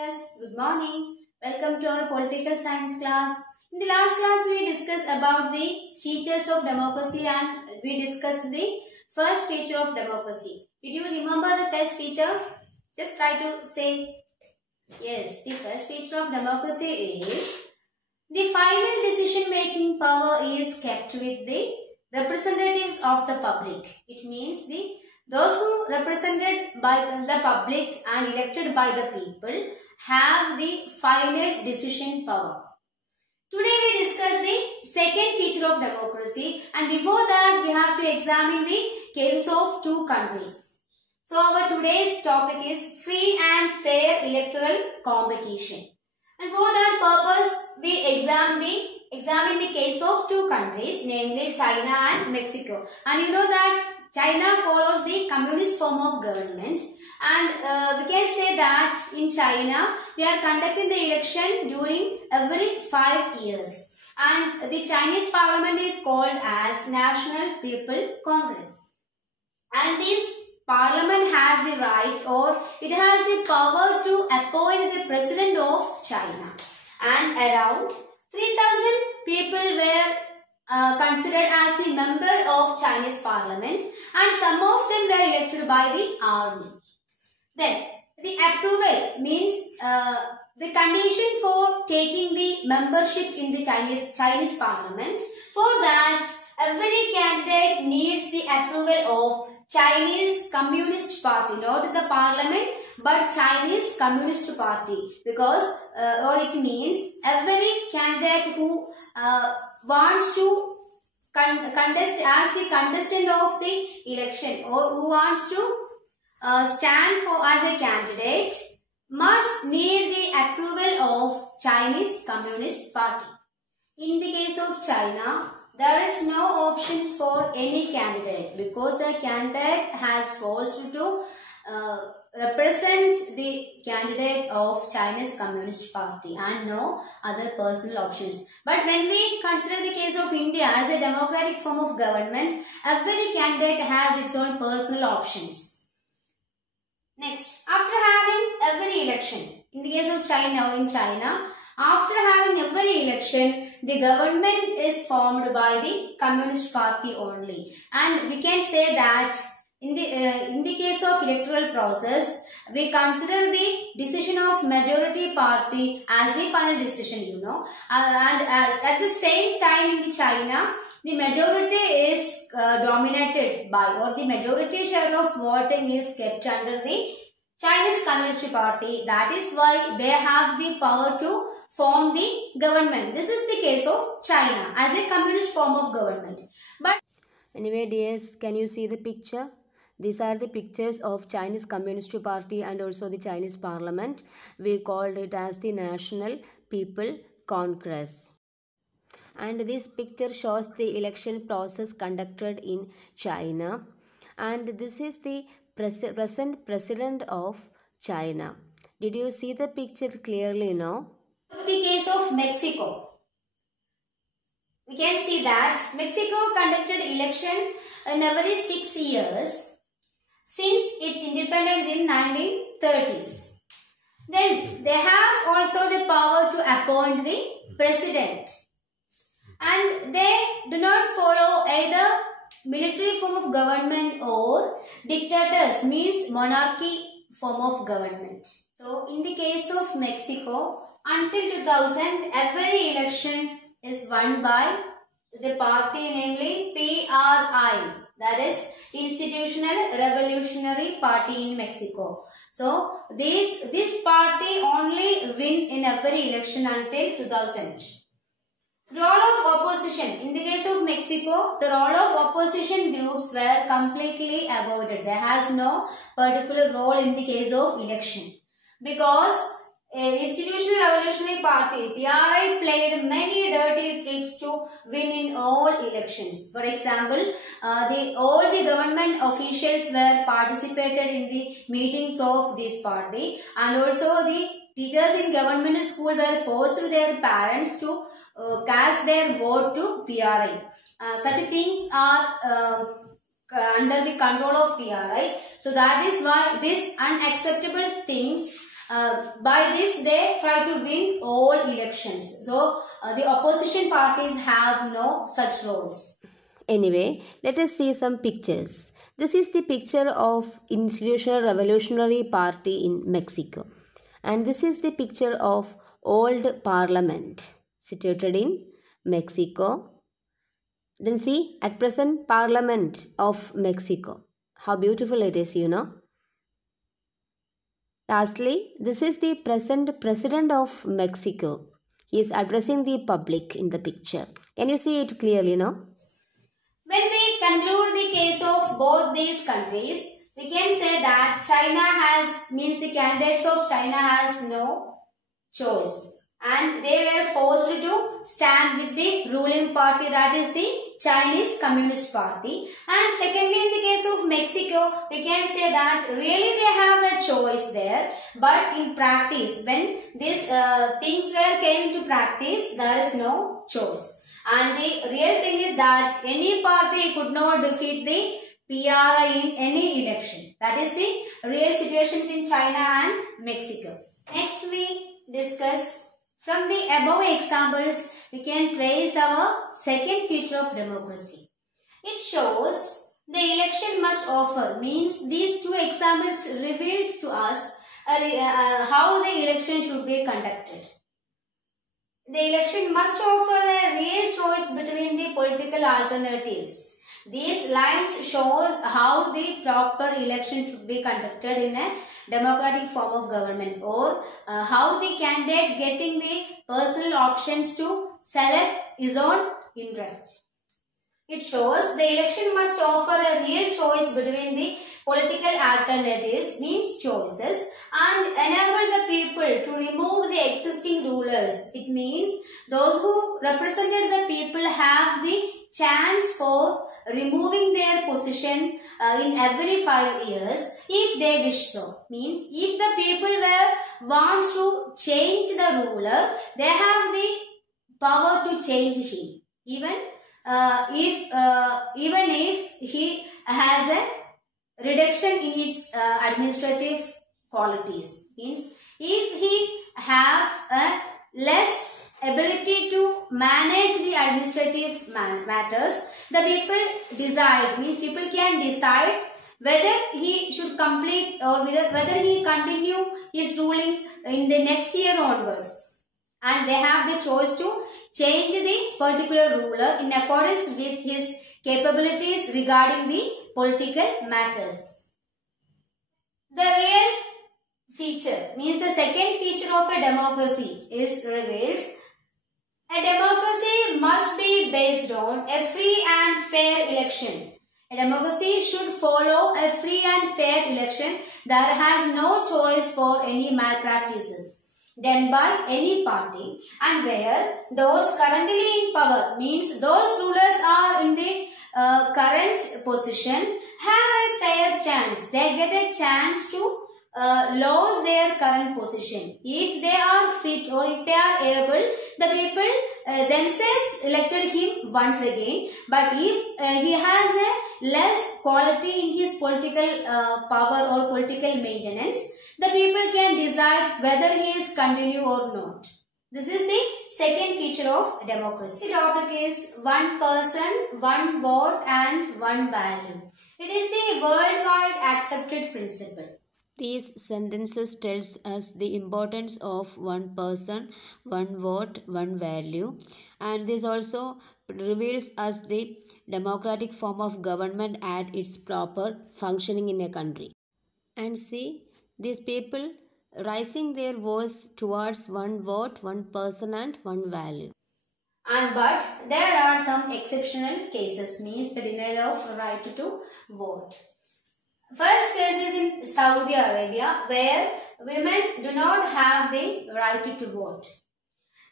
Yes, good morning. Welcome to our political science class. In the last class, we discussed about the features of democracy and we discussed the first feature of democracy. Did you remember the first feature? Just try to say. Yes, the first feature of democracy is the final decision-making power is kept with the representatives of the public. It means those who represented by the public and elected by the people have the final decision power. Today we discuss the second feature of democracy, and before that we have to examine the cases of two countries. So our today's topic is free and fair electoral competition. And for that purpose we examine the case of two countries, namely China and Mexico. And you know that China follows the communist form of government, and we can say that in China they are conducting the election during every 5 years, and the Chinese parliament is called as National People Congress, and this parliament has the right, or it has the power to appoint the president of China, and around 3,000 people were considered as the member of Chinese parliament, and some of them were elected by the army. Then the approval means the condition for taking the membership in the Chinese parliament. For that, every candidate needs the approval of Chinese Communist Party, not the parliament but Chinese Communist Party, because or it means every candidate who wants to contest as the contestant of the election, or who wants to stand for as a candidate, must need the approval of Chinese Communist Party. In the case of China, there is no options for any candidate, because the candidate has forced to represent the candidate of Chinese Communist Party and no other personal options. But when we consider the case of India as a democratic form of government, every candidate has its own personal options. Next, after having every election, in the case of China or in China, after having every election, the government is formed by the Communist Party only, and we can say that in the case of electoral process, we consider the decision of majority party as the final decision, you know, and at the same time in the China, the majority is dominated by, or the majority share of voting is kept under the Chinese Communist Party. That is why they have the power to form the government. This is the case of China as a communist form of government. But anyway, dears, can you see the picture? These are the pictures of Chinese Communist Party and also the Chinese Parliament. We called it as the National People Congress. And this picture shows the election process conducted in China. And this is the present president of China. Did you see the picture clearly now? The case of Mexico. We can see that Mexico conducted election in every 6 years since its independence in 1930s. Then they have also the power to appoint the president, and they do not follow either military form of government or dictators, means monarchy form of government. So in the case of Mexico, until 2000, every election is won by the party, namely PRI, that is Institutional Revolutionary Party in Mexico. So this party only win in every election until 2000. Role of opposition. In the case of Mexico, the role of opposition groups were completely avoided. There has no particular role in the case of election, because Institutional Revolutionary Party, PRI, played many dirty tricks to win in all elections. For example, all the government officials were participated in the meetings of this party, and also the teachers in government school were forced their parents to cast their vote to PRI. Such things are under the control of PRI. So that is why these unacceptable things By this, they try to win all elections. So, the opposition parties have no such roles. Anyway, let us see some pictures. This is the picture of Institutional Revolutionary Party in Mexico. And this is the picture of old parliament situated in Mexico. Then see, at present, Parliament of Mexico. How beautiful it is, you know. Lastly, this is the present President of Mexico. He is addressing the public in the picture. Can you see it clearly now? When we conclude the case of both these countries, we can say that the candidates of China has no choice. And they were forced to stand with the ruling party, that is the Chinese Communist Party. And secondly, in the case of Mexico, we can say that really they have a choice there. But in practice, when these things came to practice, there is no choice. And the real thing is that any party could not defeat the PRI in any election. That is the real situations in China and Mexico. Next we discuss, from the above examples, we can trace our second feature of democracy. It shows the election must offer, means these two examples reveals to us how the election should be conducted. The election must offer a real choice between the political alternatives. These lines show how the proper election should be conducted in a democratic form of government, or how the candidate getting the personal options to select his own interest. It shows the election must offer a real choice between the political alternatives, means choices, and enable the people to remove the existing rulers. It means those who represented the people have the chance for removing their position in every 5 years if they wish so. Means if the people wants to change the ruler, they have the power to change him, even if he has a reduction in his administrative qualities. Means if he have a less ability to manage the administrative matters, the people decide, means people can decide whether he should complete or whether he continue his ruling in the next year onwards. And they have the choice to change the particular ruler in accordance with his capabilities regarding the political matters. The real feature, means the second feature of a democracy reveals a democracy must be based on a free and fair election. A democracy should follow a free and fair election that has no choice for any malpractices done by any party, and where those currently in power, means those rulers are in the current position, have a fair chance. They get a chance to lose their current position. If they are fit or if they are able, the people themselves elected him once again. But if he has a less quality in his political power or political maintenance, the people can decide whether he is continue or not. This is the second feature of democracy. The topic is one person, one vote and one value. It is the worldwide accepted principle. These sentences tells us the importance of one person, one vote, one value, and this also reveals us the democratic form of government at its proper functioning in a country. And see, these people raising their voice towards one vote, one person and one value. But there are some exceptional cases, means the denial of right to vote. First case is in Saudi Arabia, where women do not have the right to vote.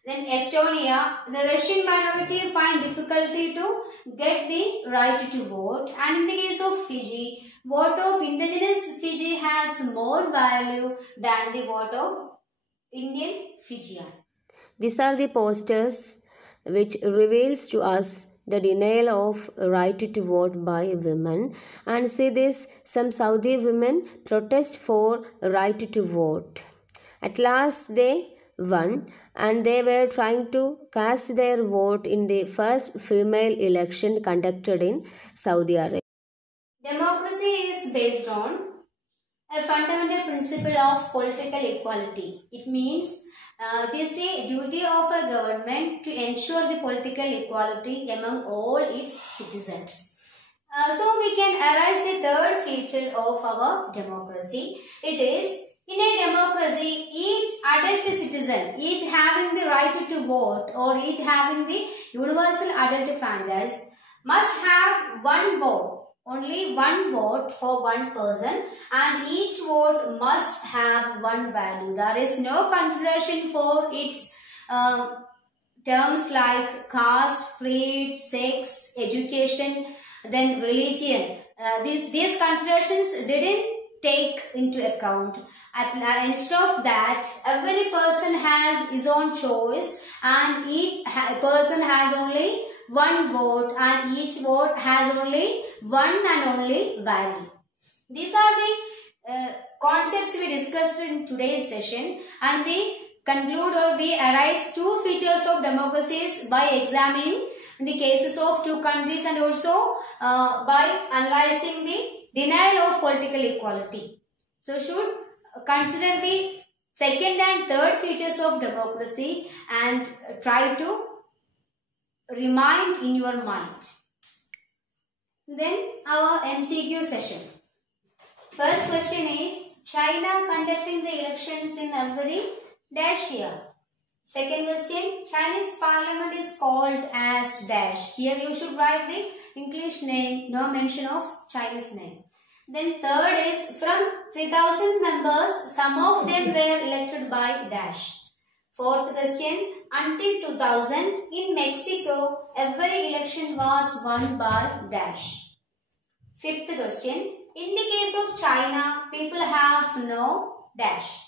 Then Estonia, the Russian minority find difficulty to get the right to vote. And in the case of Fiji, vote of indigenous Fiji has more value than the vote of Indian Fijian. These are the posters which reveals to us the denial of right to vote by women. And see this, some Saudi women protest for right to vote. At last they won, and they were trying to cast their vote in the first female election conducted in Saudi Arabia. Democracy is based on a fundamental principle of political equality. It means it is the duty of a government to ensure the political equality among all its citizens. So we can arise the third feature of our democracy. It is, in a democracy, each adult citizen, each having the right to vote or each having the universal adult franchise, must have one vote. Only one vote for one person, and each vote must have one value. There is no consideration for its terms like caste, creed, sex, education, then religion. These considerations didn't take into account. Instead of that, every person has his own choice, and each person has only one vote, and each vote has only one and only value. These are the concepts we discussed in today's session, and we conclude or we arise two features of democracies by examining the cases of two countries and also by analyzing the denial of political equality. So should consider the second and third features of democracy and try to remind in your mind. Then our MCQ session. First question is, China conducting the elections in every dash year. Second question, Chinese parliament is called as dash. Here you should write the English name, no mention of Chinese name. Then third is, from 3000 members, some of them were elected by dash. Fourth question, until 2000 in Mexico, every election was won by dash. Fifth question, in the case of China, people have no dash.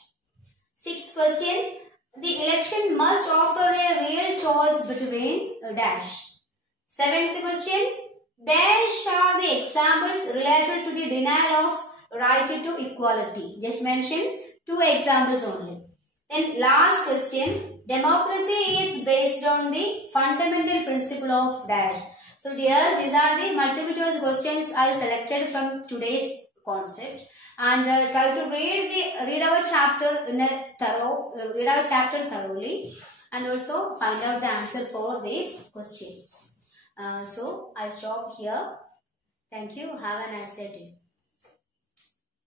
Sixth question, the election must offer a real choice between a dash. Seventh question, dash are the examples related to the denial of right to equality. Just mention two examples only. Then last question, democracy is based on the fundamental principle of dash. So dears, these are the multiple choice questions I selected from today's concept, and try to read our chapter in a thoroughly, and also find out the answer for these questions. So I stop here. Thank you. Have a nice day.